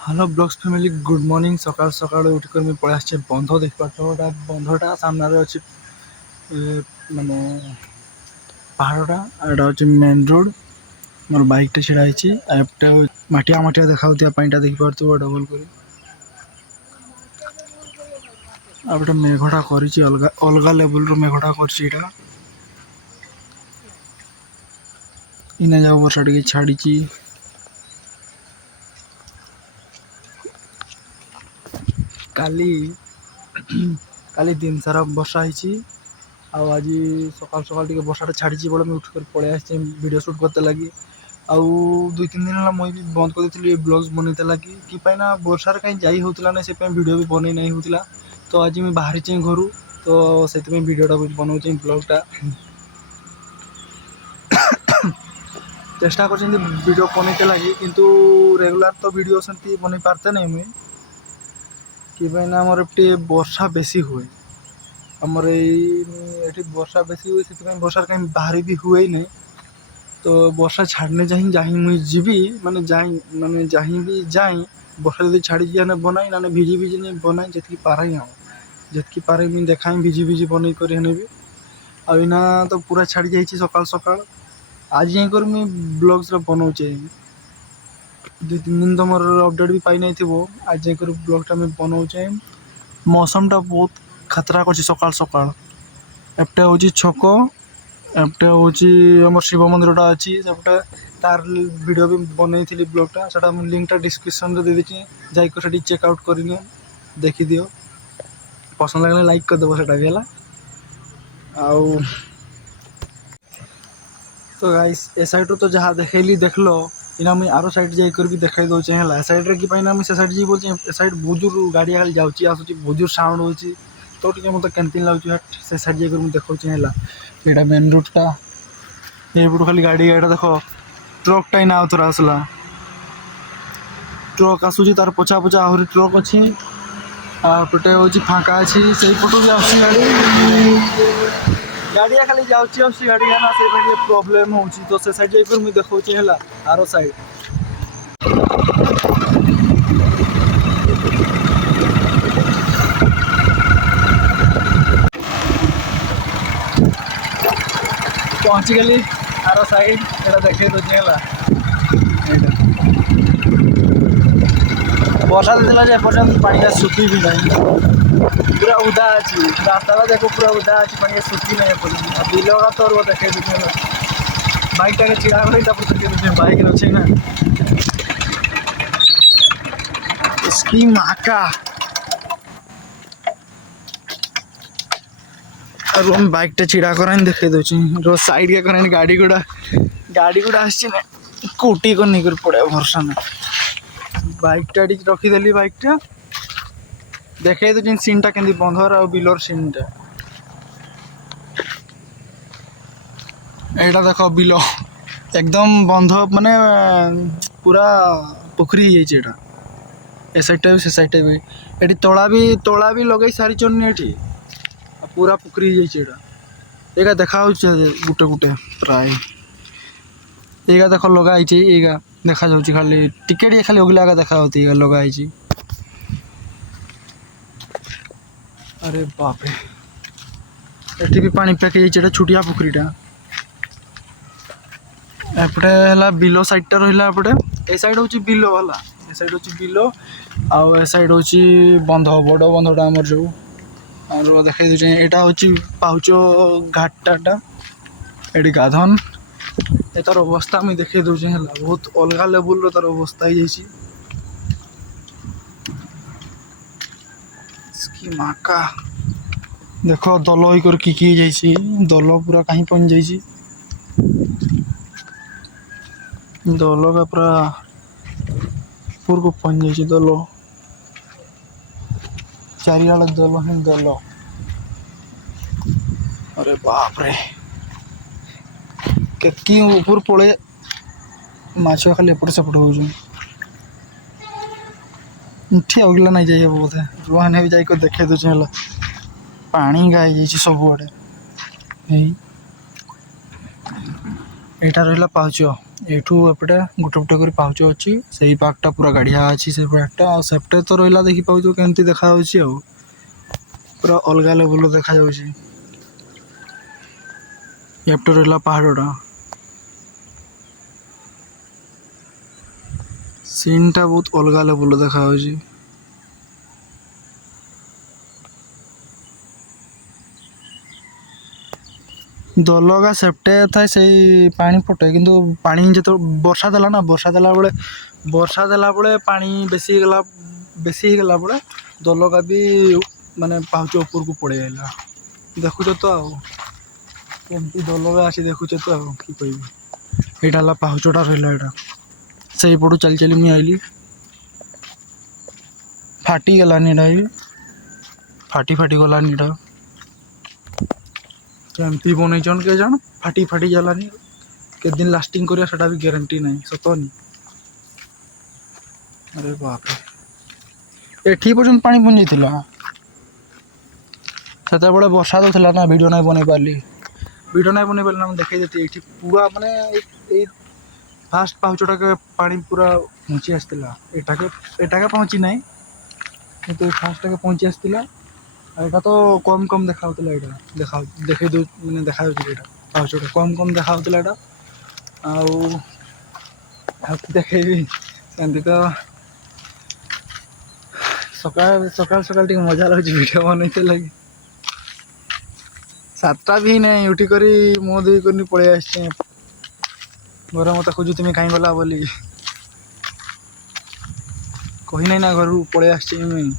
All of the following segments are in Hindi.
Hello blogs family good morning सकाल सकाल उठिक मुझे पलि आसे बंध देखा तो बंधटा सामने अच्छी माने पहाड़टा एटा हूँ मेन रोड मोर बाइकटा छिड़ा मटिया मटिया देखा पाटा देखिपे डबल कर गोटे मेघटा कर अलग अलग लेवल मेघटा कर इना जाओ वर्षा टे छाड़ी काली काली दिन सारा वर्षा आज सकाल सकाल टे वर्षा छाड़ी बोले मुझे उठकर पलि आसी वीडियो शूट करते लगी आउ 2-3 दिन है मुझे भी बंद कर ब्लॉग्स बनईते लगी कि ना वर्षार कहीं जाई होता ना से वीडियो भी बनई नहीं होता तो आज मुझे बाहरी घर तो से वीडियोटा बनाऊँ ब्लॉगटा चेष्टा कर वीडियो बनईते लगी किंतु रेगुलर तो वीडियो सेमती बनई पारते नहीं मुझे कि ना मोर टे वर्षा बेसी हुए आमर ये वर्षा बेसी हुए से वर्षार कहीं बाहरी भी हुए नहीं तो वर्षा छाड़ने जाही मुझे जीवी माने जाही भी जाई वर्षा जब छाड़ी जाए बनाई ना भिजी भिजी नहीं बनाई जितकी पारे हाँ जितकी पारे मुझे देखा भिजी भिजी बनई कर भी आना तो पूरा छाड़ी जाइए सकाल सकाल आज कर मुझे ब्लॉग्स बनाऊे 2-3 दिन तो मोर अपडेट भी पाई नहीं थी आज जाकर ब्लॉगटा मुझे बनाऊे मौसमटा बहुत खतरा कर सकाल सकाल एपटे हूँ छक एपटे हूँ आम शिव मंदिरटा अच्छी सेपटे तार वीडियो भी बनई ब्लॉगटा से लिंकटा डिस्क्रिप्शन दे देती जाकर चेकआउट कर देखी दियो पसंद लगे लाइक करदेव से भी है आउ तो गाइस ए साइड तो जहाँ देखली देख लो इना मुझे आरो साइड जाकर भी देखा दूचे है साइड कि मुझे साइड जी बोलचे ए साइड बुजुर गाड़ी खाली जाऊँगी आसूँ बुजुर साउंड हो तो टे मतलब केमती लगुच से साइड जाकर मुझे देखा है यहाँ मेन रोडटा ये पटू खाली गाड़ी गाड़ी देख ट्रकटा ही ना थोड़ा आसला ट्रक आसूँ तार पछा पछा आहरी ट्रक अच्छी आटे हूँ फाँका अच्छी से पटू भी आस गाड़िया खाली जाऊँगी गाड़ी ना से प्रोब्लेम हो तो से साइड जाकर मुझे देखा है आरो साइड पहुँची गली आरो साइड देखे दूसरी वर्षा देला पर्यटन पानी सुखी भी नहीं पूरा उदा अच्छी रास्ता देखो पूरा उदा अच्छी पानी सुखी नहीं बिल का तो देखे दूसरी बाइकटा के चिड़ा कर बाइक अच्छे ना इसकी माका और हम बाइकटा चिड़ा कर देखे दूसरी रोज साइड के कर गाड़ी गुड़ा आसटी को नहीं कर पड़े भरसा ना बाइकटा रखीदेली बाइकटा देखे तो सीनटा के बंधर आ बिलर सीनटा एटा देख बिल एकदम बंध माने पूरा पोखरी एटा ए साइडटा भी से साइडटा भी ये तोला भी लगे सारी ये पूरा पोखरी एटा देखा गुटे गुटे प्राय ये देख लगाई ये देखा जाऊँ खाली टिकेट खाली अगला देखा लगाई अरे बाप रे एटी भी पानी पैके जाइए छुटिया पोखरीटा एपटे है बिलो साइडटा रहा एपटे ए साइड हूँ बिलो है ए साइड हूँ बिलो आउ ए साइड हूँ बंध बड़ बंधटा आमर जो और देखे दूचे यहाँ हूँ पाउच घाटा ये गाधन ए तार अवस्था मुझे देखे दूचे है बहुत अलग लेवल तार अवस्था हो माका देख दल होकर कि दल पूरा कहीं पहुँच जाइए दल का पूरा पूर को पहुँच जाइए दल चारियाल दल ही दल अरे बाप रे केतकी ऊपर पड़े माछ खाली एपट सेपट हो अगला नहीं जाइए बोधे रुहाने भी जाकर देखे दूचे है पानी गाई सबुआड़े यहाँ रहा पाउच ଏଇଠୁ ଏପଟେ ଗୋଟେ ଗୋଟେ କରି ପାହାଚ ଅଛି। ସେଇ ପାର୍କଟା ପୁରା ଗାଡ଼ିଆ ଅଛି ସେ ପାର୍କଟା। ଆଉ ସେପଟେ ତ ରହିଲା ଦେଖିପାରୁଛୁ କେମିତି ଦେଖାଯାଉଛି ଆଉ ପୁରା ଅଲଗା ଲେବୁଲ୍ର ଦେଖାଯାଉଛି। ଏପଟେ ରହିଲା ପାହାଡ଼ଟା। ସିନ୍ଟା ବହୁତ ଅଲଗା ଲେବୁଲ୍ର ଦେଖାଯାଉଛି। ଦଲଗା ସେପଟେ ଥାଏ ସେଇ ପାଣି ପଟେ, କିନ୍ତୁ ପାଣି ଯେତେବେଳେ ବର୍ଷା ଦେଲା ନା, ବର୍ଷା ଦେଲା ବେଳେ ପାଣି ବେଶୀ ହେଇଗଲା ବେଳେ ଦଲଗା ବି ମାନେ ପାହାଚ ଉପରକୁ ପଳେଇ ଆଇଲା। ଦେଖୁଛ ତ ଆଉ କେମିତି ଦଲଗା ଆସି ଦେଖୁଛ ତ ଆଉ କି କହିବି। ଏଇଟା ହେଲା ପାହାଚଟା ରହିଲା। ଏଇଟା ସେଇପଟୁ ଚାଲି ଚାଲି ମୁଁ ଆଇଲି। ଫାଟିଗଲାନି ଏଇଟା ବି, ଫାଟି ଗଲାନି ଏଇଟା। କେମିତି ବନେଇଛନ୍ କେଜାଣି ଫାଟି ଗଲାନି। କେତେ ଦିନ ଲାଷ୍ଟିଂ କରିବା ସେଟା ବି ଗ୍ୟାରେଣ୍ଟି ନାହିଁ ସତନି। ଆରେ ବାପରେ, ଏଠି ପର୍ଯ୍ୟନ୍ତ ପାଣି ପହଞ୍ଚିଥିଲା। ସେତେବେଳେ ବର୍ଷା ଦେଉଥିଲା ନା, ଭିଡ଼ିଓ ନାଇଁ ବନେଇ ପାରିଲି ନା, ମୁଁ ଦେଖେଇ ଦେତି। ଏଇଠି ପୁରା ମାନେ ଏଇ ଫାଷ୍ଟ ପାହୁଚଟାକେ ପାଣି ପୁରା ପହଞ୍ଚି ଆସିଥିଲା। ଏଟାକେ ପହଞ୍ଚି ନାହିଁ, କିନ୍ତୁ ଏ ଫାଷ୍ଟଟାକେ ପହଞ୍ଚି ଆସିଥିଲା। ଆଉ ଏଇଟା ତ କମ୍ ଦେଖାଉଥିଲା। ଏଇଟା ଦେଖାଯାଉଛି ଏଇଟା ପାଉଚଟା କମ୍ ଦେଖାଉଥିଲା ଏଇଟା। ଆଉ ଦେଖେଇବି ସେମିତି ତ ସକାଳ ଟିକେ ମଜା ଲାଗୁଛି ଭିଡ଼ିଓ ବନେଇତେ ଲାଗି। 7ଟା ବି ନାଇଁ ଉଠି କରି ମୁହଁ ଧୋଇ କରି ପଳେଇ ଆସିଛି। ଘରେ ମତେ ଖୋଜୁଥିମି କାହିଁ ଗଲା ବୋଲି, କହିନାହିଁ ନା ଘରକୁ ପଳେଇ ଆସିଛି ମୁଇଁ।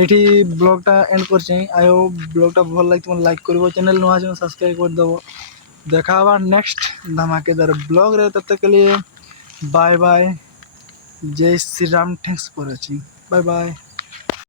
ଏଇଠି ବ୍ଲଗ୍ଟା ଏଣ୍ଡ କରିଛି। ଆଇ ହୋପ୍ ବ୍ଲଗ୍ଟା ଭଲ ଲାଗିଥିବ ଲାଇକ୍ କରିବ, ଚ୍ୟାନେଲ୍ ନୂଆ ଆସିବ ସବସ୍କ୍ରାଇବ୍ କରିଦେବ। ଦେଖା ହେବା ନେକ୍ସଟ ଧମାକେଦାର ବ୍ଲଗ୍ରେ। ତବ୍ ତକ୍ କେ ଲିଏ ବାଏ ବାଏ। ଜୟ Shri Ram. Thanks for watching. Bye bye.